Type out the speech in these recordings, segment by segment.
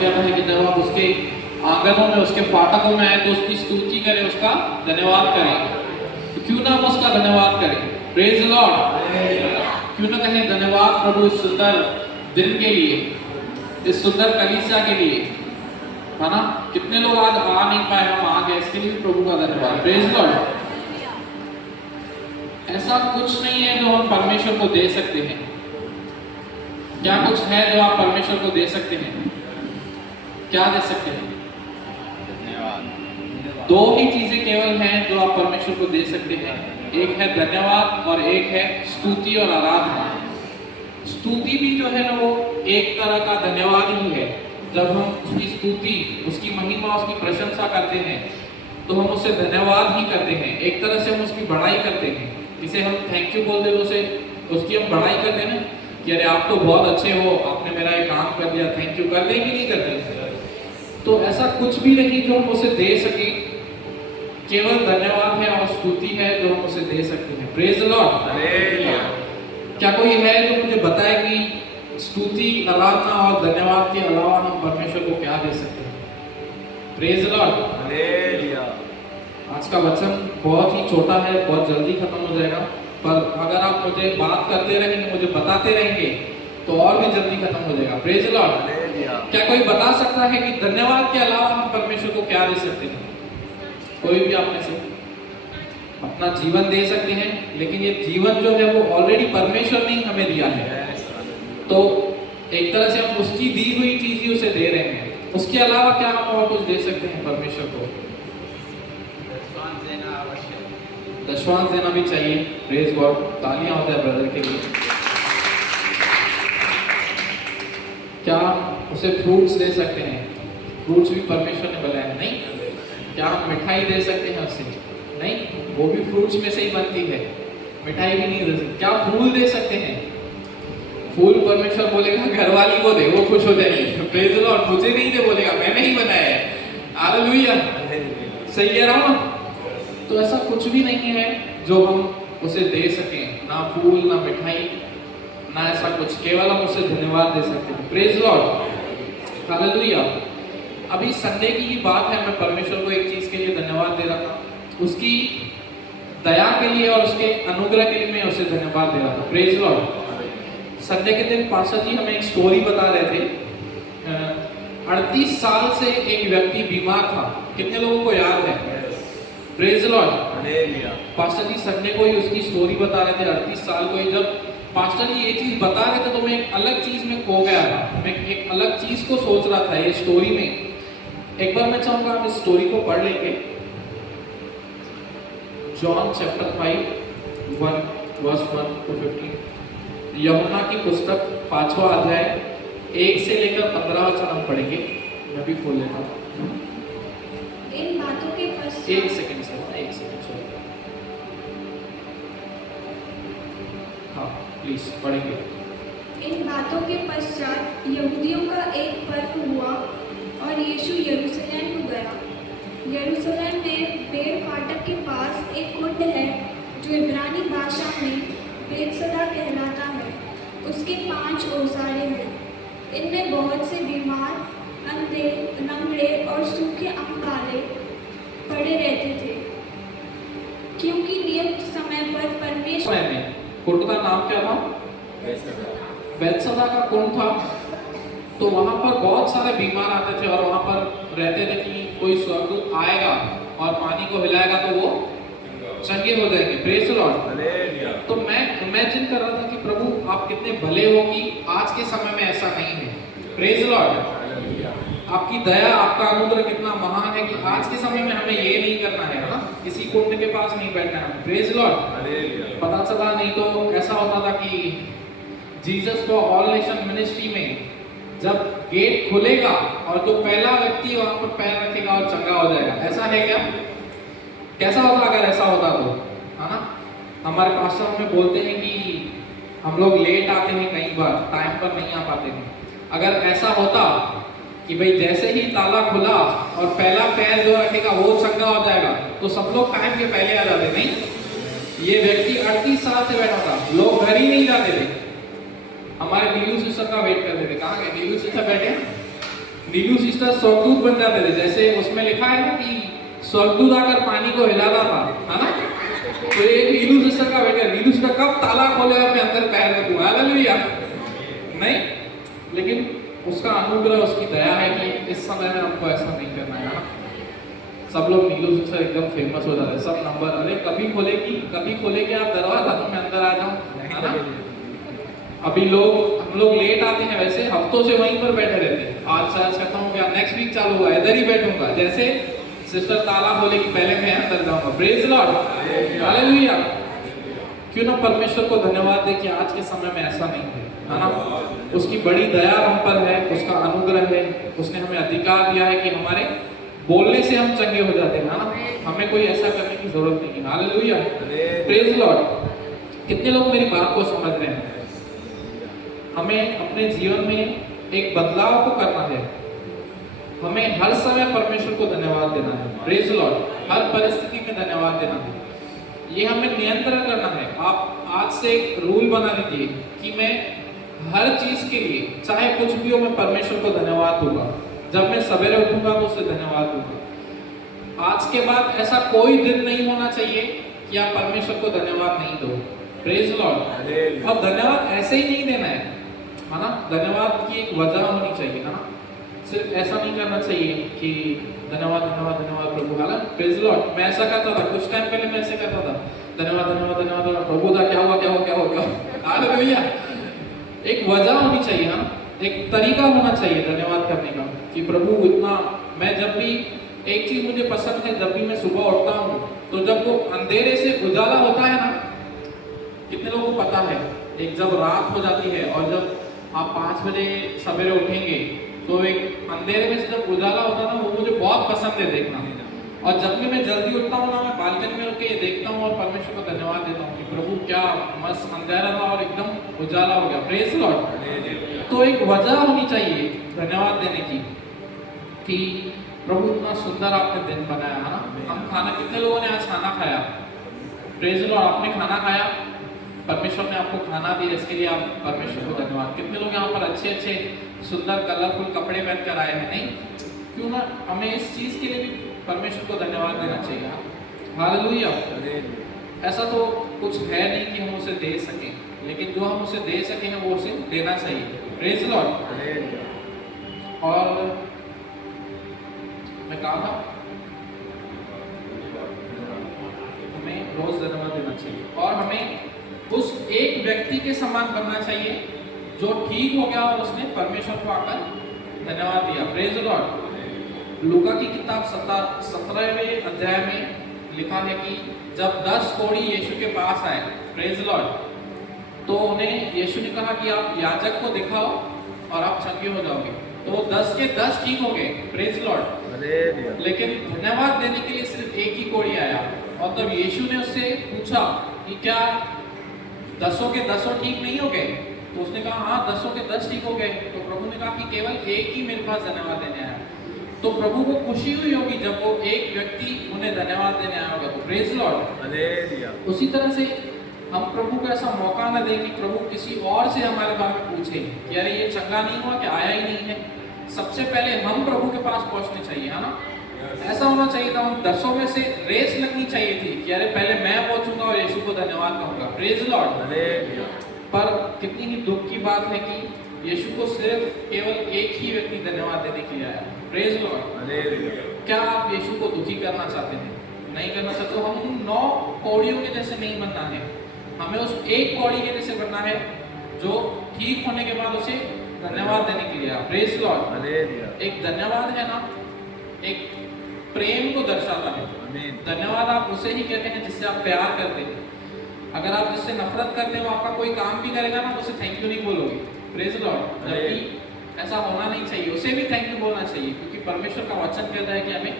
कहता है कि जब आप उसके आंगनों में, उसके फाटकों में आए तो उसकी स्तुति करें, उसका धन्यवाद करें। तो क्यों ना हम उसका धन्यवाद करें? Praise the Lord. क्यों ना कहें धन्यवाद प्रभु इस सुंदर दिन के लिए, इस सुंदर कलीसिया के लिए, है ना? कितने लोग आज आ नहीं पाए, हम आ गए, इसके लिए प्रभु का धन्यवाद। Praise the Lord. ऐसा कुछ नहीं है जो हम परमेश्वर को दे सकते हैं। क्या कुछ है जो आप परमेश्वर को दे सकते हैं? क्या दे सकते हैं? धन्यवाद। दो ही चीजें केवल हैं जो आप परमेश्वर को दे सकते हैं, एक है धन्यवाद और एक है स्तुति और आराधना। स्तुति भी जो है ना वो एक तरह का धन्यवाद ही है। जब हम उसकी स्तुति, उसकी महिमा, उसकी प्रशंसा करते हैं तो हम उससे धन्यवाद ही करते हैं। एक तरह से हम उसकी बड़ाई करते हैं। जिसे हम थैंक यू बोलते हैं उसे, उसकी हम बड़ाई करते हैं ना कि अरे आप तो बहुत अच्छे हो, आपने मेरा ये काम कर दिया, थैंक यू। करते कि नहीं करते? तो ऐसा कुछ भी नहीं जो हम उसे दे सके, केवल धन्यवाद है और स्तुति है जो हम उसे दे सकते हैं। Praise the Lord. क्या कोई है जो मुझे बताए कि स्तुति, आराधना और धन्यवाद के अलावा हम परमेश्वर को क्या दे सकते हैं? Praise the Lord. आज का वचन बहुत ही छोटा है, बहुत जल्दी खत्म हो जाएगा, पर अगर आप मुझे बात करते रहेंगे, मुझे बताते रहेंगे तो और भी जल्दी खत्म हो जाएगा। Praise the Lord. क्या कोई बता सकता है कि धन्यवाद के अलावा हम परमेश्वर को क्या दे सकते हैं? कोई भी आप में से? अपना जीवन दे सकते हैं, लेकिन ये जीवन जो है वो ऑलरेडी परमेश्वर ने हमें दिया है, तो एक तरह से हम उसकी दी हुई चीज ही उसे दे रहे हैं। उसके अलावा क्या हम और कुछ दे सकते हैं परमेश्वर को? दशवांश देना भी चाहिए। Praise God. तालियां हो जाए ब्रदर के लिए। क्या उसे फ्रूट्स दे सकते हैं? फ्रूट्स भी परमेश्वर ने बनाया है, नहीं? क्या हम मिठाई दे सकते हैं उससे? नहीं, वो भी फ्रूट्स में से ही बनती है, मिठाई भी नहीं दे सकते। क्या फूल दे सकते हैं? फूल परमेश्वर बोलेगा घरवाली को दे, वो खुश हो जाएगी। Praise the Lord. मुझे नहीं दे बोलेगा, मैंने ही बनाया है। हालेलुया। सही कह रहा हूं ना? तो ऐसा कुछ भी नहीं है जो हम उसे दे सकें, ना फूल, ना मिठाई, ना ऐसा कुछ। केवल हम उसे धन्यवाद दे सकते हैं। Praise Lord. हालेलुया। अभी संडे की ही बात है, मैं परमेश्वर को एक चीज के लिए धन्यवाद दे रहा था, उसकी दया के लिए और उसके अनुग्रह के लिए मैं उसे धन्यवाद दे रहा था। Praise Lord. संडे के दिन पास्टर जी हमें एक स्टोरी बता रहे थे। 38 साल से एक व्यक्ति बीमार था। कितने लोगों को याद है? Praise Lord. पास्टर जी संडे को ही उसकी स्टोरी बता रहे थे। 38 साल को ही जब पास्टर जी ये चीज बता रहे थे तो मैं एक अलग चीज में खो गया था। मैं एक अलग चीज को सोच रहा था ये स्टोरी में। एक बार मैं चाहूंगा हम इस स्टोरी को पढ़ लेंगे। John chapter 5 verse 1 to 15। यूहन्ना की पुस्तक 5वां अध्याय 1 से लेकर 15 वचन हम पढ़ेंगे। मैं भी खोल लेता हूँ। इन बातों के पश्चात एक सेकंड सर। हाँ प्लीज पढ़ेंगे। इन बातों के पश्चात यहूदियों का एक पर्व हुआ और यीशु यरूशलेम को गया। यरूशलेम में पेड़ फाटक के पास एक कुंड है जो इब्रानी भाषा में बेतसदा कहलाता है। उसके 5 ओसारे हैं। इनमें बहुत से बीमार, अंधे, लंगड़े और सूखे अंग वाले पड़े रहते थे, क्योंकि नियत समय पर परमेश्वर में कुंड का नाम क्या था? बेतसदा का कुंड था। तो वहां पर बहुत सारे बीमार आते थे और वहां पर रहते थे कि कोई स्वर्गदूत आएगा और पानी को हिलाएगा तो वो चंगे हो जाएंगे। Praise Lord. तो मैं इमेजिन कर रहा था कि प्रभु आप कितने भले हो कि आज के समय में ऐसा नहीं है। Praise Lord. आपकी दया, आपका अनुग्रह कितना महान है कि आज के समय में हमें ये नहीं करना है ना, किसी कुंड के पास नहीं बैठना है। Praise Lord. पता चला नहीं तो ऐसा होता था कि Jesus for all nation ministry में जब गेट खुलेगा और जो पहला व्यक्ति वहां पर पैर रखेगा और चंगा हो जाएगा। ऐसा है क्या? कैसा होता अगर ऐसा होता तो, है ना? हमारे पास्टर हमें बोलते हैं कि हम लोग लेट आते हैं, कई बार टाइम पर नहीं आ पाते हैं। अगर ऐसा होता कि भाई जैसे ही ताला खुला और पहला पैर जो रखेगा वो चंगा हो जाएगा तो सब लोग टाइम के पहले आ जाते। नहीं, ये व्यक्ति 38 साल से बैठा था, लोग घर ही नहीं जाते थे। हमारे नीलू सिस्टर का वेट करते थे। कहाँ गए नीलू सिस्टर? बैठे नीलू सिस्टर स्वर्गदूत बन जाते थे, जैसे उसमें लिखा है ना कि स्वर्गदूत आकर पानी को हिलाता था, है ना? तो ये नीलू सिस्टर का बेटा, नीलू सिस्टर कब ताला खोले और मैं अंदर पैर रखूं, हालेलुया। नहीं, लेकिन उसका अनुग्रह, उसकी दया है कि इस समय में हमको ऐसा नहीं करना है ना। सब लोग नीलू सिस्टर एकदम फेमस हो जाते हैं, सब नंबर, अरे कभी खोलेगी आप दरवाजा तो मैं अंदर आ जाऊं, है ना? अभी हम लोग लेट आते हैं, वैसे हफ्तों से वहीं पर बैठे रहते हैं। आज चार्ज खत्म हो गया, नेक्स्ट वीक चालू हुआ, इधर ही बैठूंगा, जैसे सिस्टर ताला खोलेगी पहले मैं अंदर जाऊंगा। Praise Lord, hallelujah. क्यों ना परमेश्वर को धन्यवाद दे कि आज के समय में ऐसा नहीं है ना? उसकी बड़ी दया हम पर है, उसका अनुग्रह है, उसने हमें अधिकार दिया है कि हमारे बोलने से हम चंगे हो जाते हैं, ना? हमें कोई ऐसा करने की जरूरत नहीं है। Hallelujah, praise Lord. कितने लोग मेरी बात को समझ रहे हैं? हमें अपने जीवन में एक बदलाव को करना है। हमें हर समय परमेश्वर को धन्यवाद देना है। प्रेज लॉर्ड, हर परिस्थिति में धन्यवाद देना है। ये हमें नियंत्रण करना है। आप आज से एक रूल बना लीजिए कि मैं हर चीज के लिए, चाहे कुछ भी हो, मैं परमेश्वर को धन्यवाद दूंगा। जब मैं सवेरे उठूंगा तो उसे धन्यवाद दूंगा। आज के बाद ऐसा कोई दिन नहीं होना चाहिए कि आप परमेश्वर को धन्यवाद नहीं दो। Praise Lord. अब धन्यवाद ऐसे ही नहीं देना है ना? धन्यवाद की एक वजह होनी चाहिए, है ना? सिर्फ ऐसा नहीं करना चाहिए कि धन्यवाद धन्यवाद धन्यवाद प्रभु, हाल प्रेज लॉर्ड। मैं ऐसा करता था, कुछ टाइम पहले मैं ऐसे करता था, धन्यवाद धन्यवाद धन्यवाद प्रभु का, क्या हुआ क्या हुआ क्या हुआ क्या हुआ, हालेलुया। एक वजह होनी चाहिए, हाँ, एक तरीका होना चाहिए धन्यवाद करने का कि प्रभु इतना, मैं जब भी, एक चीज मुझे पसंद है, जब भी मैं सुबह उठता हूँ तो जब वो अंधेरे से उजाला होता है ना, कितने लोगों को पता है, एक जब रात हो जाती है और जब आप 5 बजे सवेरे उठेंगे तो एक अंधेरे में से जब उजाला होता है ना, वो मुझे बहुत पसंद है देखना। और जब भी मैं जल्दी उठता हूँ ना, मैं बालकनी में उठ के देखता हूँ और परमेश्वर को धन्यवाद देता हूँ कि प्रभु क्या मस्त अंधेरा था और एकदम उजाला हो गया। Praise Lord. तो एक वजह होनी चाहिए धन्यवाद देने की कि प्रभु इतना सुंदर आपने दिन बनाया, है ना? हम खाना, कितने लोगों ने आज खाना खाया? प्रेज लॉर्ड, आपने खाना खाया, परमेश्वर ने आपको खाना दिया, इसके लिए आप परमेश्वर को धन्यवाद। कितने लोग यहाँ पर अच्छे अच्छे सुंदर कलरफुल कपड़े पहन कर आए हैं? नहीं, क्यों ना हमें इस चीज के लिए भी परमेश्वर को धन्यवाद देना चाहिए। हालेलुया। ऐसा तो कुछ है नहीं कि हम उसे दे सकें, लेकिन जो हम उसे दे सके हैं वो उसे देना चाहिए। Praise Lord. और मैं कहा था हमें रोज धन्यवाद देना चाहिए और हमें उस एक व्यक्ति के समान बनना चाहिए जो ठीक हो गया और उसने परमेश्वर को आकर धन्यवाद दिया। Praise Lord. लूका की किताब 17वें अध्याय में लिखा है कि जब 10 कोढ़ी यीशु के पास आए, प्रेज लॉर्ड, तो उन्हें यीशु ने कहा कि आप याजक को दिखाओ और आप चंगे हो जाओगे। तो वो 10 के 10 ठीक हो गए। Praise Lord. लेकिन धन्यवाद देने के लिए सिर्फ एक ही कोढ़ी आया और तब यीशु ने उससे पूछा कि क्या 10 के 10 ठीक नहीं हो गए? तो उसने कहा हाँ 10 के 10 ठीक हो गए। तो प्रभु ने कहा कि केवल एक ही मेरे पास धन्यवाद देने आया। तो प्रभु को खुशी हुई होगी जब वो एक व्यक्ति उन्हें धन्यवाद देने आया होगा। तो प्रेज लॉर्ड। उसी तरह से हम प्रभु को ऐसा मौका न दें कि प्रभु किसी और से हमारे बारे में पूछे कि अरे ये चंगा नहीं हुआ, कि आया ही नहीं है। सबसे पहले हम प्रभु के पास पहुंचने चाहिए, है ना? ऐसा होना चाहिए था, हम 10 में से रेस लगनी चाहिए थी कि अरे पहले मैं पहुंचूंगा और यीशु को धन्यवाद कहूंगा। Praise Lord. पर कितनी ही दुख की बात है कि यीशु को सिर्फ केवल एक ही व्यक्ति धन्यवाद देने के लिए आया। Praise Lord. क्या आप यीशु को दुखी करना चाहते हैं? नहीं करना चाहते तो हम 9 कौड़ियों के जैसे नहीं बनना है। हमें उस एक कौड़ी के जैसे बनना है जो ठीक होने के बाद उसे धन्यवाद देने के लिए। Praise Lord. एक धन्यवाद है ना, एक प्रेम को दर्शाता है। धन्यवाद आप उसे ही कहते हैं जिससे आप प्यार करते हैं। अगर आप जिससे नफरत करते हो, आपका कोई काम भी करेगा ना तो उसे थैंक यू नहीं बोलोगे। Praise Lord. जबकि ऐसा होना नहीं चाहिए, उसे भी थैंक यू बोलना चाहिए, क्योंकि परमेश्वर का वचन कहता है कि हमें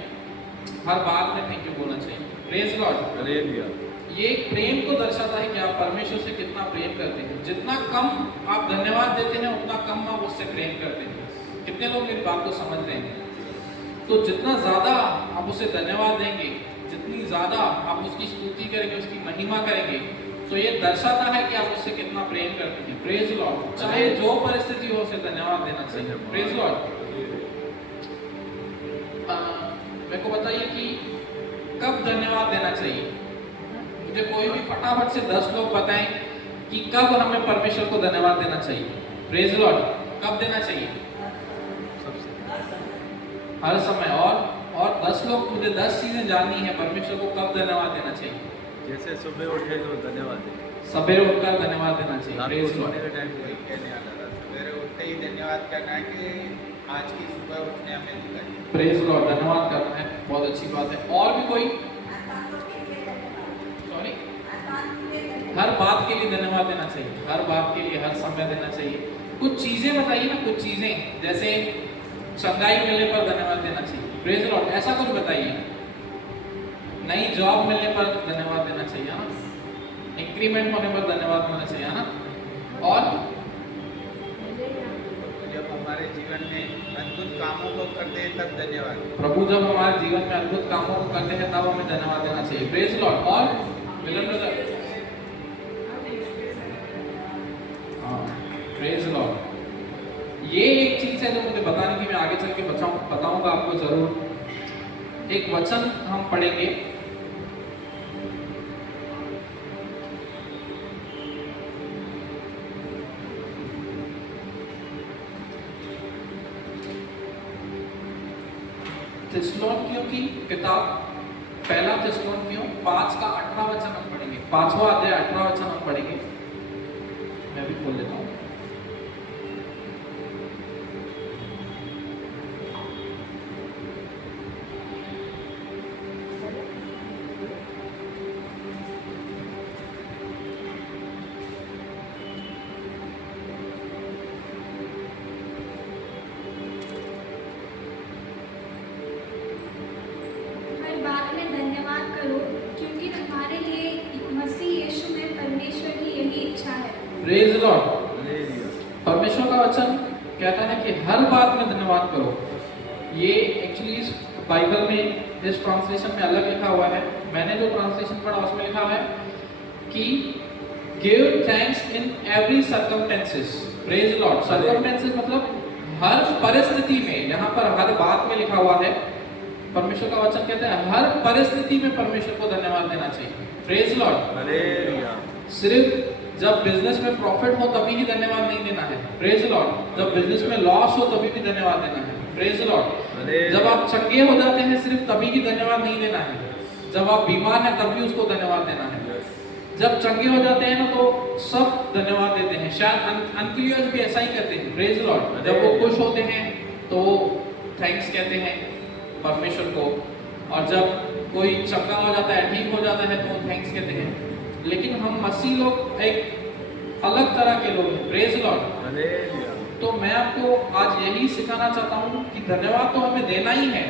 हर बात में थैंक यू बोलना चाहिए। Praise Lord. ये प्रेम को दर्शाता है कि आप परमेश्वर से कितना प्रेम करते हैं। जितना कम आप धन्यवाद देते हैं उतना कम आप उससे प्रेम करते हैं। कितने लोग मेरी बात को समझ रहे हैं? तो जितना ज्यादा आप उसे धन्यवाद देंगे, जितनी ज्यादा आप उसकी स्तुति करेंगे, उसकी महिमा करेंगे, तो ये दर्शाता है कि आप उससे कितना प्रेम करते हैं। Praise Lord. चाहे जो परिस्थिति हो उसे धन्यवाद देना चाहिए। Praise Lord. धन्यवाद देना चाहिए? मुझे कोई भी फटाफट से 10 लोग बताएं कि कब हमें परमेश्वर को धन्यवाद देना चाहिए? प्रेज लॉर्ड, कब देना चाहिए? हर समय। और 10 लोग, मुझे 10 चीजें जाननी है परमेश्वर को कब धन्यवाद देना चाहिए। जैसे सुबह उठे तो धन्यवाद दें। सवेरे उठकर धन्यवाद देना चाहिए। रात को प्रेज सोने लॉर्ड। के टाइम पे कहने वाला था, सवेरे उठते ही धन्यवाद करना है कि आज की सुबह उठने हमें मिला है। प्रेज लॉर्ड, धन्यवाद करना है, बहुत अच्छी बात है। और भी कोई? सॉरी, हर बात के लिए धन्यवाद देना चाहिए, हर बात के लिए, हर समय देना चाहिए। कुछ चीजें बताइए ना, कुछ चीजें, जैसे चंगाई मिलने पर धन्यवाद देना चाहिए। प्रेज लॉर्ड, ऐसा कुछ बताइए। नई जॉब मिलने पर धन्यवाद देना चाहिए ना, इंक्रीमेंट होने पर धन्यवाद देना चाहिए ना। और जब हमारे जीवन में अद्भुत कामों को करते हैं तब धन्यवाद। प्रभु जब हमारे जीवन में अद्भुत कामों को करते हैं तब हमें धन्यवाद देना चाहिए। Praise Lord. और मिलन ब्रदर, हाँ, प्रेज लॉर्ड। ये एक चीज है जो मुझे बताने की, मैं आगे चल के बताऊंगा आपको जरूर। एक वचन हम पढ़ेंगे, थिस्सलुनीकियों की किताब, पहला थिस्सलुनीकियों 5 का 18 वचन हम पढ़ेंगे। 5वां अध्याय 18 वचन हम पढ़ेंगे। मैं भी खोल लेता हूँ। हर बात में धन्यवाद करो, क्योंकि तुम्हारे लिए मसीह यीशु में परमेश्वर की यही इच्छा है। Praise Lord. हालेलुया। परमेश्वर का वचन कहता है कि हर बात में धन्यवाद करो। ये एक्चुअली इस बाइबल में, इस ट्रांसलेशन में अलग लिखा हुआ है। मैंने जो ट्रांसलेशन पढ़ा उसमें लिखा है कि give thanks in every circumstances. Praise Lord. Circumstances मतलब हर परिस्थिति में। यहाँ पर हर बात में लिखा हुआ है। परमेश्वर का वचन कहता है हर परिस्थिति में परमेश्वर को धन्यवाद देना चाहिए। Praise Lord. हालेलुया। सिर्फ जब बिजनेस में प्रॉफिट हो तभी ही धन्यवाद नहीं देना है। Praise Lord. जब बिजनेस में लॉस हो तभी भी धन्यवाद देना है। Praise Lord. जब आप चंगे हो जाते हैं सिर्फ तभी ही धन्यवाद नहीं देना है। जब आप बीमार हैं तब भी उसको धन्यवाद देना है। जब चंगे हो जाते हैं ना तो सब धन्यवाद देते हैं। शायद अनबिलीवर्स भी ऐसा ही करते हैं। Praise Lord. जब वो खुश होते हैं तो थैंक्स कहते हैं परमेश्वर को, और जब कोई चंगा हो जाता है, ठीक हो जाता है तो थैंक्स कहते हैं। लेकिन हम मसीह लोग एक अलग तरह के लोग हैं। Praise Lord. हालेलुया। तो मैं आपको आज यही सिखाना चाहता हूँ कि धन्यवाद तो हमें देना ही है,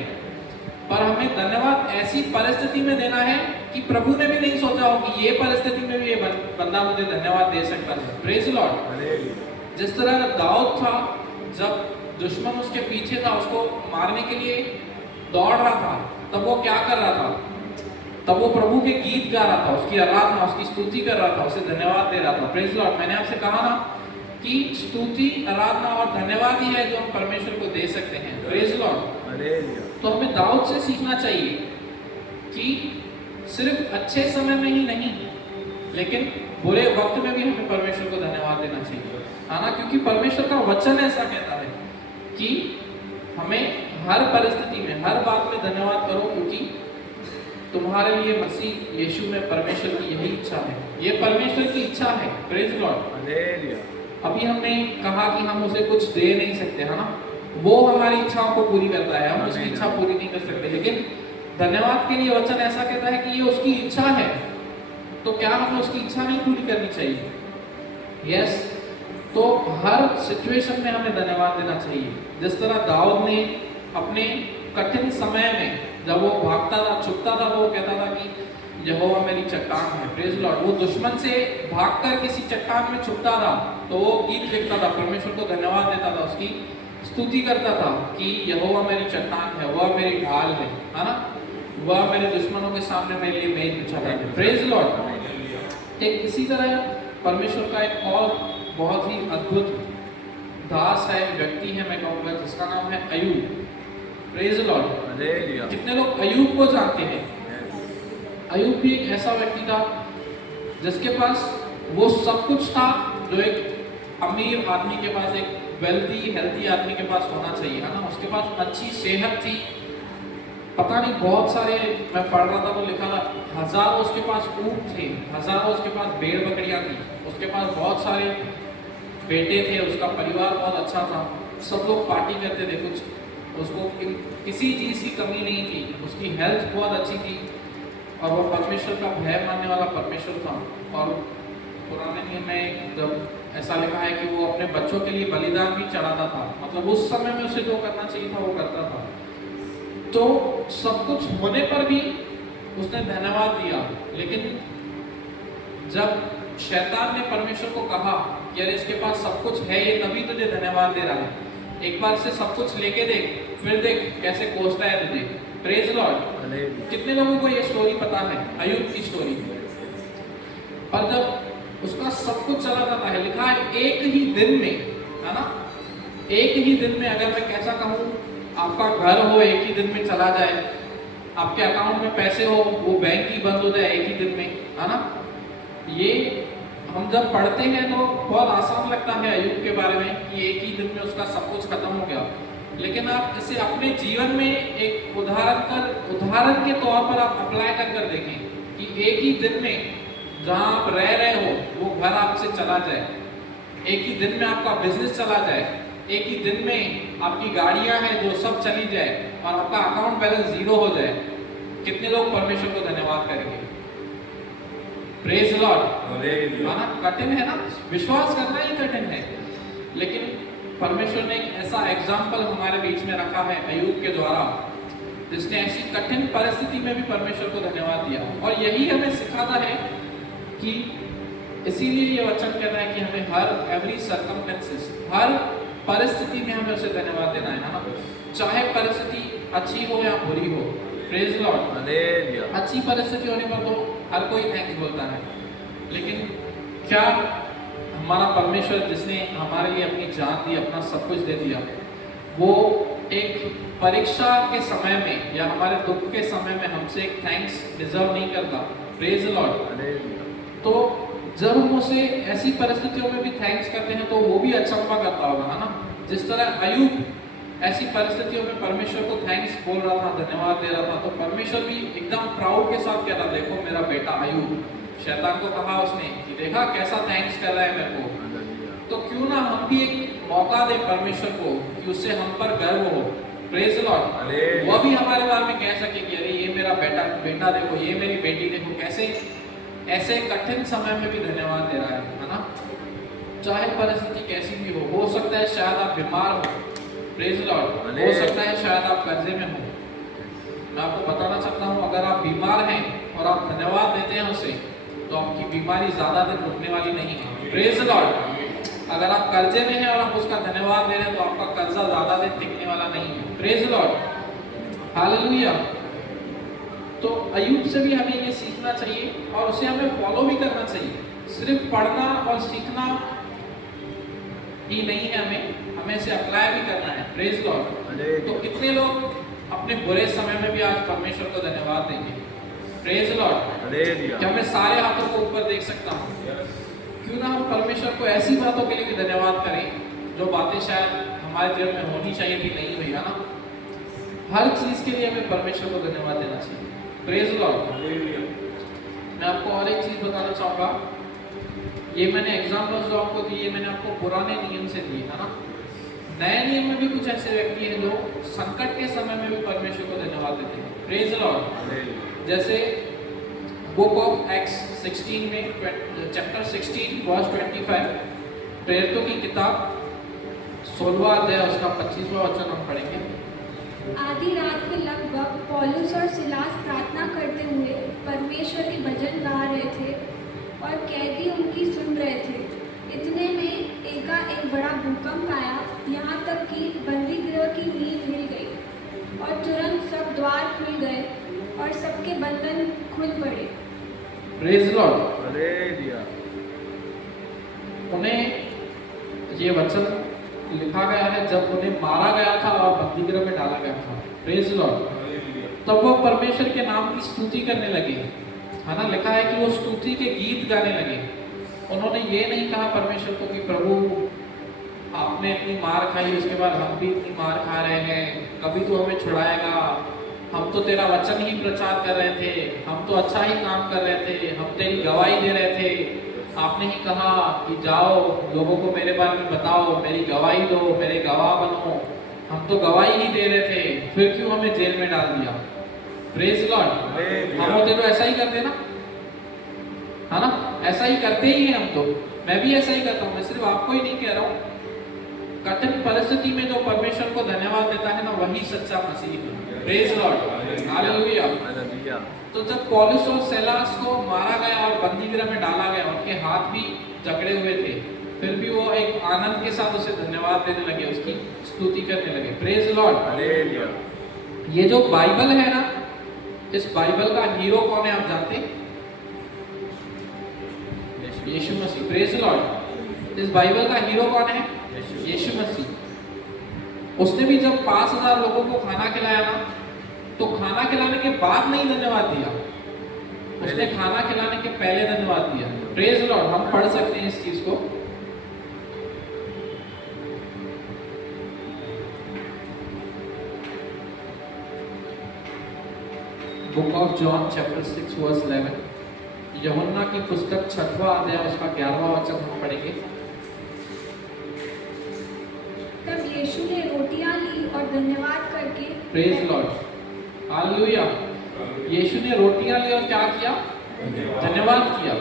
पर हमें धन्यवाद ऐसी परिस्थिति में देना है कि प्रभु ने भी नहीं सोचा हो कि ये परिस्थिति में भी ये बंदा मुझे धन्यवाद दे सकता है। Praise Lord. हालेलुया। जिस तरह दाऊद था, जब दुश्मन उसके पीछे था, उसको मारने के लिए दौड़ रहा था, तब वो क्या कर रहा था? तब वो प्रभु के गीत गा रहा था, उसकी आराधना, उसकी स्तुति कर रहा था, उसे धन्यवाद दे रहा था। Praise Lord. मैंने आपसे कहा ना कि स्तुति, आराधना और धन्यवाद ही है जो हम परमेश्वर को दे सकते हैं। Praise Lord. हालेलुया। तो हमें दाऊद से सीखना चाहिए कि सिर्फ अच्छे समय में ही नहीं, लेकिन बुरे वक्त में भी हमें परमेश्वर को धन्यवाद देना चाहिए, है ना? क्योंकि परमेश्वर का वचन ऐसा कहता है कि हमें हर परिस्थिति में, हर बात में धन्यवाद करो, क्योंकि तुम्हारे लिए मसीह यीशु में परमेश्वर की यही इच्छा है। ये परमेश्वर की इच्छा है। Praise Lord. हालेलुया। अभी हमने कहा कि हम उसे कुछ दे नहीं सकते, है ना? वो हमारी इच्छाओं को पूरी करता है, हम उसकी इच्छा पूरी नहीं कर सकते। लेकिन धन्यवाद के लिए वचन ऐसा कहता है कि ये उसकी इच्छा है, तो क्या हमें उसकी इच्छा नहीं पूरी करनी चाहिए? यस। तो हर सिचुएशन में हमें धन्यवाद देना चाहिए। जिस तरह दाऊद ने अपने कठिन समय में, जब वो भागता था, छुपता था, तो वो कहता था कि यहोवा मेरी चट्टान है। Praise Lord. वो दुश्मन से भागकर किसी चट्टान में छुपता था तो वो गीत लिखता था, परमेश्वर को धन्यवाद देता था, उसकी स्तुति करता था कि यहोवा मेरी चट्टान है, वह मेरी ढाल है ना? वह मेरे दुश्मनों के सामने मेरे लिए मेज बिछाता है। Praise Lord. एक इसी तरह परमेश्वर का एक और बहुत ही अद्भुत दास है, व्यक्ति है, मैं कहूँगा, जिसका नाम है अय्यूब। Praise Lord. हालेलुया। कितने लोग अय्यूब को जानते हैं? अयूब भी एक ऐसा व्यक्ति था जिसके पास वो सब कुछ था जो एक अमीर आदमी के पास, एक वेल्दी हेल्दी आदमी के पास होना चाहिए, है ना। उसके पास अच्छी सेहत थी, पता नहीं बहुत सारे, मैं पढ़ रहा था तो लिखा था हजारों उसके पास ऊँट थे, हजारों उसके पास भेड़ बकरियां थी, उसके पास बहुत सारे बेटे थे, उसका परिवार बहुत अच्छा था, सब लोग पार्टी करते थे, कुछ उसको किसी चीज़ की कमी नहीं थी, उसकी हेल्थ बहुत अच्छी थी और वो परमेश्वर का भय मानने वाला परमेश्वर था। और पुराने नियम में जब ऐसा लिखा है कि वो अपने बच्चों के लिए बलिदान भी चढ़ाता था, मतलब उस समय में उसे जो करना चाहिए था वो करता था। तो सब कुछ होने पर भी उसने धन्यवाद दिया, लेकिन जब शैतान ने परमेश्वर को कहा कि अरे इसके पास सब कुछ है, ये तभी तुझे धन्यवाद दे रहा है, एक बार से सब कुछ लेके देख, फिर देख कैसे कोसता है तुझे। Praise Lord. कितने लोगों को ये स्टोरी पता है, अय्यूब की स्टोरी। पर जब उसका सब कुछ चला जाता है, लिखा है एक ही दिन में, है ना, एक ही दिन में, अगर मैं कैसा कहूँ, आपका घर हो एक ही दिन में चला जाए, आपके अकाउंट में पैसे हो वो बैंक ही बंद हो जाए एक ही दिन में, है ना। ये हम जब पढ़ते हैं तो बहुत आसान लगता है अय्यूब के बारे में कि एक ही दिन में उसका सब कुछ खत्म हो गया, लेकिन आप इसे अपने जीवन में एक उदाहरण के तौर पर आप अप्लाई कर देखें कि एक ही दिन में जहां आप रह रहे हो वो घर आपसे चला जाए, एक ही दिन में आपका बिजनेस चला जाए, एक ही दिन में आपकी गाड़ियां हैं जो सब चली जाए और आपका अकाउंट बैलेंस जीरो हो जाए। कितने लोग परमेश्वर को धन्यवाद करेंगे? Praise Lord. माना कठिन है ना, विश्वास करना ही कठिन है, लेकिन परमेश्वर ने एक ऐसा एग्जाम्पल हमारे बीच में रखा है अय्यूब के द्वारा, जिसने ऐसी कठिन परिस्थिति में भी परमेश्वर को धन्यवाद दिया। और यही हमें सिखाता है कि इसीलिए ये वचन कहता है कि हमें हर एवरी सर्कमस्टेंसेस, हर परिस्थिति में हमें उसे धन्यवाद देना है ना, चाहे परिस्थिति अच्छी हो या बुरी हो। Praise Lord. अच्छी परिस्थिति होने पर तो हर कोई थैंक्स बोलता है, लेकिन क्या हमारा परमेश्वर जिसने हमारे लिए अपनी जान दी, अपना सब कुछ दे दिया, वो एक परीक्षा के समय में या हमारे दुख के समय में हमसे एक थैंक्स डिजर्व नहीं करता? Praise Lord. तो जब हम उसे ऐसी परिस्थितियों में भी थैंक्स करते हैं तो वो भी अचंभा करता होगा, है ना। जिस तरह अय्यूब ऐसी परिस्थितियों में परमेश्वर को थैंक्स बोल रहा था, धन्यवाद दे रहा था, तो परमेश्वर भी एकदम प्राउड के साथ कह रहा, देखो मेरा बेटा अय्यूब। शैतान को कहा उसने कि देखा कैसा थैंक्स कर रहा है मेरे को, तो क्यों ना हम भी एक मौका दें परमेश्वर को कि उससे हम पर गर्व हो। Praise Lord. वो भी हमारे बारे में कह सके कि अरे ये मेरा बेटा देखो, ये मेरी बेटी देखो, कैसे ऐसे कठिन समय में भी धन्यवाद दे रहा है ना। चाहे परिस्थिति कैसी भी हो सकता है शायद आप बीमार हो, प्रेज लॉर्ड, हो सकता है शायद आप कर्जे में हो। मैं आपको बताना चाहता हूँ, अगर आप बीमार हैं और आप धन्यवाद देते हैं उसे, तो आपकी बीमारी ज्यादा दिन रुकने वाली नहीं है। Praise Lord. अगर आप कर्जे में हैं और आप उसका धन्यवाद दे रहे हैं तो आपका कर्जा ज्यादा दिन टिकने वाला नहीं है। Praise Lord. हालेलुया। तो अय्यूब से भी हमें ये सीखना चाहिए और उसे हमें फॉलो भी करना चाहिए। सिर्फ पढ़ना और सीखना ही नहीं है, हमें इसे अप्लाई भी करना है। Praise Lord. तो कितने लोग अपने बुरे समय में भी आज परमेश्वर को धन्यवाद देंगे? Praise Lord. क्या मैं सारे हाथों को ऊपर देख सकता हूँ? क्यों ना हम परमेश्वर को ऐसी बातों के लिए भी धन्यवाद करें जो बातें शायद हमारे जीवन में होनी चाहिए थी, नहीं हुई, है ना। हर चीज के लिए हमें परमेश्वर को धन्यवाद देना चाहिए। Praise Lord. मैं आपको और एक चीज बताना चाहूंगा, ये मैंने एग्जाम्पल्स जो आपको दिए, मैंने आपको पुराने नियम से दिए, है ना। नए नियम में भी कुछ ऐसे व्यक्ति हैं जो संकट के समय में भी परमेश्वर को धन्यवाद देते हैं। Praise Lord. जैसे बुक ऑफ एक्ट्स 16 में चैप्टर 16 वर्स 25, प्रेरितों की किताब 16वां अध्याय उसका 25वां वचन हम पढ़ेंगे। आधी रात में लगभग पौलुस और सिलास प्रार्थना करते हुए परमेश्वर के भजन गा रहे थे और कैदी उनकी सुन रहे थे। इतने में एक बड़ा भूकंप आया, यहाँ तक कि बंदी गृह की नींव हिल गई और तुरंत सब द्वार खुल गए और सबके बंधन खुल पड़े। Praise Lord. उन्हें ये वचन लिखा गया है जब उन्हें मारा गया था और बंदीगृह में डाला गया था। Praise Lord. तब वो परमेश्वर के नाम की स्तुति करने लगे, है ना, लिखा है कि वो स्तुति के गीत गाने लगे। उन्होंने ये नहीं कहा परमेश्वर को कि प्रभु आपने इतनी मार खाई, उसके बाद हम भी इतनी मार खा रहे हैं, कभी तो हमें छुड़ाएगा, हम तो तेरा वचन ही प्रचार कर रहे थे, हम तो अच्छा ही काम कर रहे थे, हम तेरी गवाही दे रहे थे, आपने ही कहा कि जाओ लोगों को मेरे बारे में बताओ, मेरी गवाही दो, मेरे गवाह बनो, हम तो गवाही ही दे रहे थे, फिर क्यों हमें जेल में डाल दिया। Praise Lord. हम होते तो ऐसा ही करते ना, है ना, ऐसा ही करते ही हैं हम तो, मैं भी ऐसा ही करता हूँ, मैं सिर्फ आपको ही नहीं कह रहा हूँ। कठिन परिस्थिति में जो परमेश्वर को धन्यवाद देता है ना, वही सच्चा मसीह है। Praise Lord, hallelujah. हालेलुया। तो जब पौलुस और सीलास को मारा गया और बंदीगृह में डाला गया, उनके हाथ भी जकड़े हुए थे, फिर भी वो एक आनंद के साथ उसे धन्यवाद देने लगे, उसकी स्तुति करने लगे। Praise Lord. हालेलुया। ये जो बाइबल है ना, इस बाइबल का हीरो कौन है आप जानते हैं? यीशु मसीह। Praise lord. इस बाइबल का हीरो कौन है? यीशु मसीह। उसने भी जब 5000 लोगों को खाना खिलाया ना, तो खाना खिलाने के बाद नहीं धन्यवाद दिया, उसने खाना खिलाने के पहले धन्यवाद दिया। Praise Lord. हम पढ़ सकते हैं इस चीज को, book of John chapter 6 verse 11, यूहन्ना की पुस्तक 6वां अध्याय उसका 11वां वचन हम पढ़ेंगे। तब यीशु ने रोटियां ली और धन्यवाद करके, प्रेज लॉर्ड, हालेलुया। यीशु ने रोटियां ली और क्या किया? धन्यवाद किया।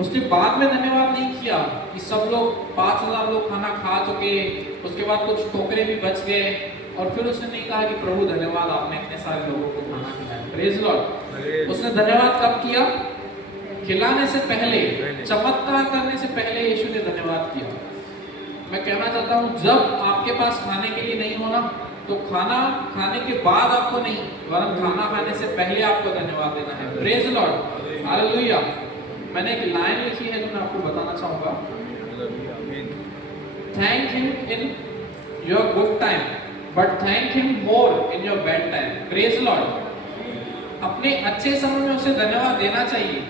उसने बाद में धन्यवाद नहीं किया कि सब लोग 5000 लोग खाना खा चुके, उसके बाद कुछ टोकरे भी बच गए, और फिर उसने नहीं कहा कि प्रभु धन्यवाद आपने इतने सारे लोगों को खाना खिलाया। Praise Lord. उसने धन्यवाद कब किया? खिलाने से पहले, चमत्कार करने से पहले यीशु ने धन्यवाद किया। मैं कहना चाहता हूँ, जब आपके पास खाने के लिए नहीं होना, तो खाना खाने के बाद आपको नहीं, वरन खाना खाने से पहले आपको धन्यवाद देना है। Praise Lord, hallelujah. मैंने एक लाइन लिखी है जो मैं आपको बताना चाहूंगा। Thank him in your good time, but thank him more in your bad time. Praise Lord. अपने अच्छे समय में उसे धन्यवाद देना चाहिए,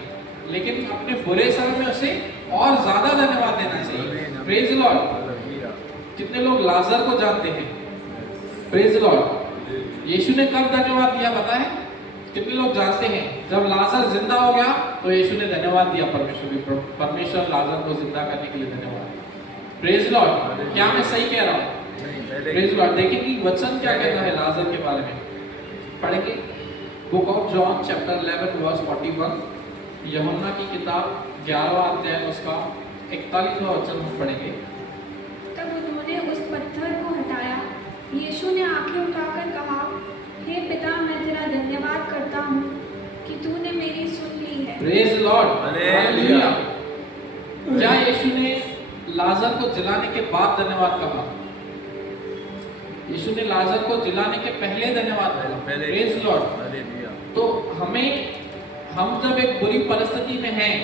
लेकिन अपने बुरे समय में उसे और ज्यादा धन्यवाद देना चाहिए। Praise Lord. कितने लोग लाजर को जानते हैं? Praise Lord. यीशु ने कब धन्यवाद दिया पता है? कितने लोग जानते हैं? जब लाजर जिंदा हो गया तो यीशु ने धन्यवाद दिया परमेश्वर लाजर को जिंदा करने के लिए धन्यवाद। Praise Lord. क्या मैं सही कह रहा हूँ? Praise Lord. देखिए कि वचन क्या कहता है लाजर के बारे में, पढ़ेंगे book of John chapter 11 verse 41, यूहन्ना की किताब 11वां अध्याय उसका 41वां वचन हम पढ़ेंगे। तब उन्होंने उस पत्थर को हटाया। यीशु ने आंखें उठाकर कहा, हे पिता, मैं तेरा धन्यवाद करता हूँ कि तूने मेरी सुन ली है। Praise Lord, hallelujah. क्या यीशु ने लाजर को जिलाने के बाद धन्यवाद कहा? यीशु ने लाजर को जिलाने के पहले धन्यवाद कहा। Praise Lord. हालेलुया। तो हम जब एक बुरी परिस्थिति में हैं,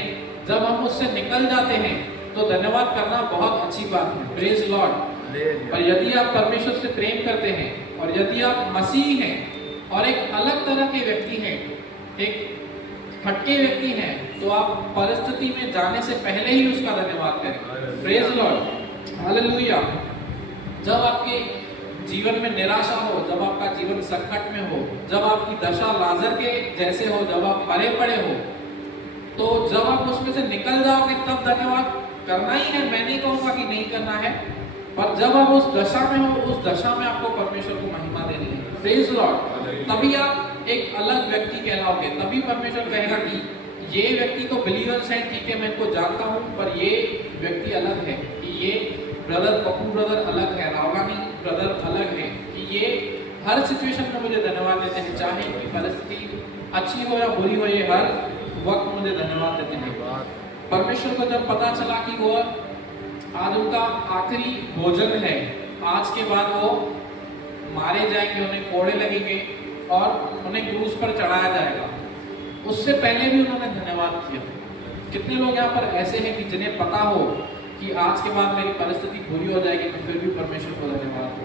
जब हम उससे निकल जाते हैं, तो धन्यवाद करना बहुत अच्छी बात है। Praise Lord. और यदि आप परमेश्वर से प्रेम करते हैं, और यदि आप मसीह हैं और एक अलग तरह के व्यक्ति हैं, एक हटके व्यक्ति हैं, तो आप परिस्थिति में जाने से पहले ही उसका धन्यवाद करें। Praise Lord, hallelujah. जब आपके जीवन में निराशा हो, जब आपका जीवन संकट में हो, जब आपकी दशा लाजर के जैसे हो, जब आप परे पड़े हो, तो जब आप उसमें से निकल जाओगे तब धन्यवाद करना ही है। मैं नहीं कहूँगा कि नहीं करना है, पर जब आप उस दशा में हो, उस दशा में आपको परमेश्वर को महिमा देनी है। Praise Lord. तभी आप एक अलग व्यक्ति कहलाओगे, तभी परमेश्वर कहेगा कि ये व्यक्ति तो बिलीवर्स है, ठीक है, मैं इनको जानता हूँ, पर ये व्यक्ति अलग है, कि ये ब्रदर पप्पू ब्रदर अलग है, रावलानी ब्रदर अलग है, कि ये हर सिचुएशन में मुझे धन्यवाद देते हैं, चाहे उनकी परिस्थिति अच्छी हो या बुरी हो, ये हर वक्त मुझे धन्यवाद देते हैं। परमेश्वर को जब पता चला कि वो आज उनका आखिरी भोजन है, आज के बाद वो मारे जाएंगे, उन्हें कोड़े लगेंगे और उन्हें क्रूस पर चढ़ाया जाएगा, उससे पहले भी उन्होंने धन्यवाद किया। कितने लोग यहाँ पर ऐसे हैं कि जिन्हें पता हो कि आज के बाद मेरी परिस्थिति बुरी हो जाएगी, तो फिर भी परमेश्वर को धन्यवाद हो।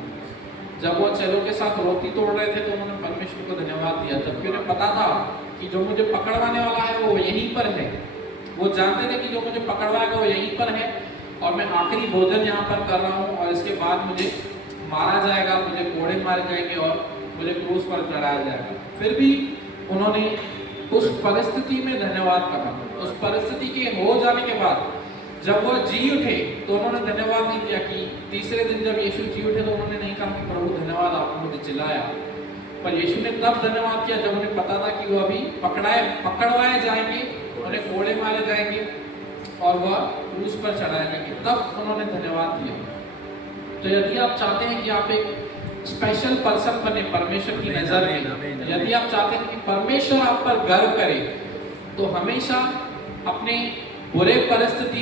जब वो चेलों के साथ रोटी तोड़ रहे थे तो उन्होंने परमेश्वर को धन्यवाद दिया, जबकि उन्हें पता था कि जो मुझे पकड़वाने वाला है वो यहीं पर है। वो जानते थे कि जो मुझे पकड़वाएगा वो यहीं पर है और मैं आखिरी भोजन यहाँ पर कर रहा हूँ और इसके बाद मुझे मारा जाएगा, मुझे कोड़े मारे जाएंगे और मुझे क्रूस पर चढ़ाया जाएगा। फिर भी उन्होंने उस परिस्थिति में धन्यवाद कहा। उस परिस्थिति के हो जाने के बाद जब वो जी उठे तो उन्होंने धन्यवाद नहीं दिया कि तीसरे दिन जब यीशु जी उठे तो उन्होंने नहीं कहा कि प्रभु धन्यवाद आपने मुझे जिलाया, पर यीशु ने तब धन्यवाद किया जब उन्हें पता था कि वो अभी पकड़वाए जाएंगे, उन्हें कोड़े मारे जाएंगे और वह क्रूस पर चढ़ाए जाएंगे, तब उन्होंने धन्यवाद दिया। तो यदि आप चाहते हैं कि आप एक स्पेशल पर्सन बने परमेश्वर की नजर में, यदि आप चाहते हैं कि परमेश्वर आप पर गर्व करे, तो हमेशा अपने बुरे परिस्थिति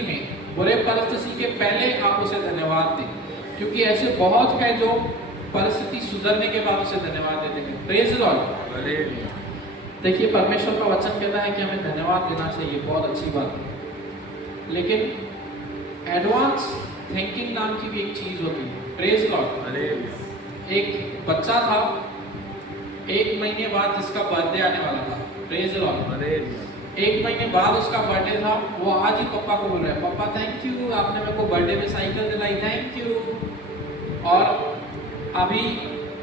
के पहले आप उसे धन्यवाद दें, क्योंकि ऐसे बहुत है जो परिस्थिति सुधरने के बाद उसे धन्यवाद देते हैं। Praise Lord. देखिए परमेश्वर का वचन कहता है कि हमें धन्यवाद देना चाहिए, बहुत अच्छी बात है, लेकिन एडवांस थिंकिंग नाम की भी एक चीज होती है। Praise Lord. एक बच्चा था 1 महीने बाद जिसका बर्थडे आने वाला था। Praise Lord. 1 महीने बाद उसका बर्थडे था, वो आज ही पापा को बोल रहा है, पापा थैंक यू, आपने मेरे को बर्थडे में साइकिल दिलाई, थैंक यू। और अभी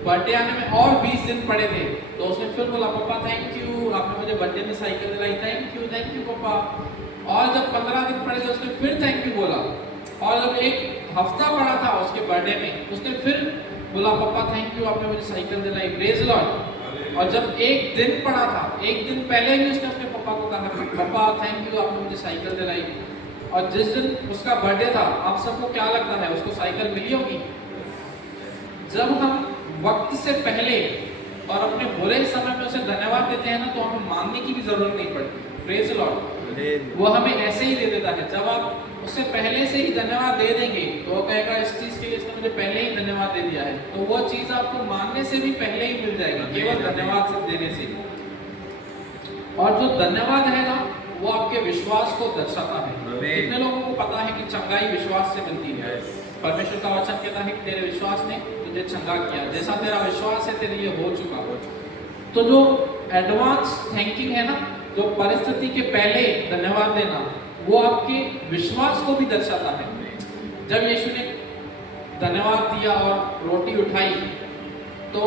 बर्थडे आने में और 20 दिन पड़े थे तो उसने फिर बोला, पापा थैंक यू, आपने मुझे बर्थडे में साइकिल दिलाई, थैंक यू पापा। और जब 15 दिन पड़े थे उसने फिर थैंक यू बोला। और जब 1 हफ्ता पड़ा था उसके बर्थडे में उसने फिर बोला, पापा थैंक यू, आपने मुझे साइकिल दिलाई। Praise Lord. और जब 1 दिन पड़ा था, 1 दिन पहले भी उसने अपने पापा को कहा, पापा थैंक यू, आपने मुझे साइकिल दिलाई। और जिस दिन उसका बर्थडे था, आप सबको क्या लगता है उसको साइकिल मिली होगी? जब हम वक्त से पहले और अपने बुरे समय में उसे धन्यवाद देते हैं ना, तो हमें मांगने की भी जरूरत नहीं पड़ती। Praise Lord. वो हमें ऐसे ही दे देता है। जब आप उससे पहले से ही धन्यवाद दे देंगे तो वो कहेगा इस चीज के लिए इसने मुझे पहले ही धन्यवाद दे दिया है, तो वो चीज आपको मांगने से भी पहले ही मिल जाएगी, केवल धन्यवाद से देने से। और जो धन्यवाद है ना, वो आपके विश्वास को दर्शाता है। कितने लोगों को पता है कि चंगाई विश्वास से मिलती है? परमेश्वर का वचन कहता है कि तेरे विश्वास ने तुझे चंगा किया, जैसा तेरा विश्वास है तेरे लिए हो चुका। तो जो एडवांस थिंकिंग है ना, जो परिस्थिति के पहले धन्यवाद देना, वो आपके विश्वास को भी दर्शाता है। जब यीशु ने धन्यवाद दिया और रोटी उठाई तो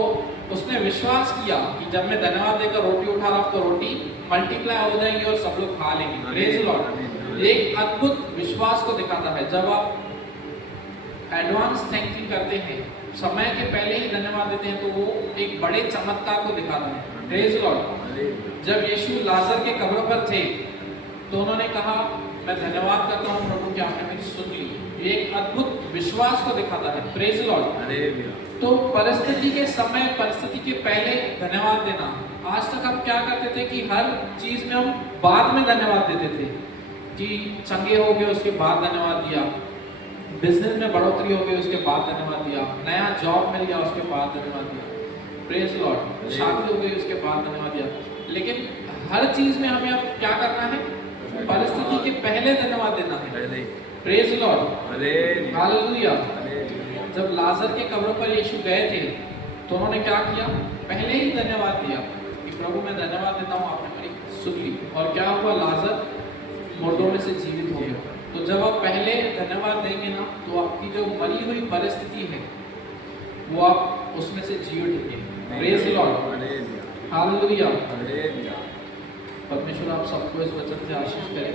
उसने विश्वास किया कि जब मैं धन्यवाद देकर रोटी उठा रहा हूं तो रोटी मल्टीप्लाई हो जाएगी और सब लोग खा लेंगे। Praise Lord. एक अद्भुत विश्वास को दिखाता है। जब आप एडवांस थिंकिंग करते हैं, समय के पहले ही धन्यवाद देते हैं, तो वो एक बड़े चमत्कार को दिखाता है। Praise Lord. जब यीशु लाजर के कब्र पर थे तो उन्होंने कहा, मैं धन्यवाद करता हूं प्रभु कि आपने मेरी सुन ली। ये एक अद्भुत विश्वास को दिखाता है। Praise Lord. तो परिस्थिति के समय, परिस्थिति के पहले धन्यवाद देना। आज तक हम क्या करते थे कि हर चीज में हम बाद में धन्यवाद देते थे, कि चंगे हो गए उसके बाद धन्यवाद दिया, बिजनेस में बढ़ोतरी हो गई उसके बाद धन्यवाद दिया, नया जॉब मिल गया उसके बाद धन्यवाद दिया। Praise Lord. शादी हो गई उसके बाद धन्यवाद दिया। लेकिन हर चीज में हमें अब क्या करना है? परिस्थिति के पहले धन्यवाद देना है। Praise Lord. हालेलुया। जब लाजर के कब्र पर यीशु गए थे तो उन्होंने क्या किया? पहले ही धन्यवाद दिया कि प्रभु मैं धन्यवाद देता हूँ, आपने मेरी सुन ली। और क्या हुआ? लाजर मुर्दों में से जीवित हो गया। तो जब आप पहले धन्यवाद देंगे ना, तो आपकी जो मरी हुई परिस्थिति है वो आप उसमें से जी उठेंगे। Praise Lord. हालेलुया। परमेश्वर आप सबको इस वचन से आशीष करें।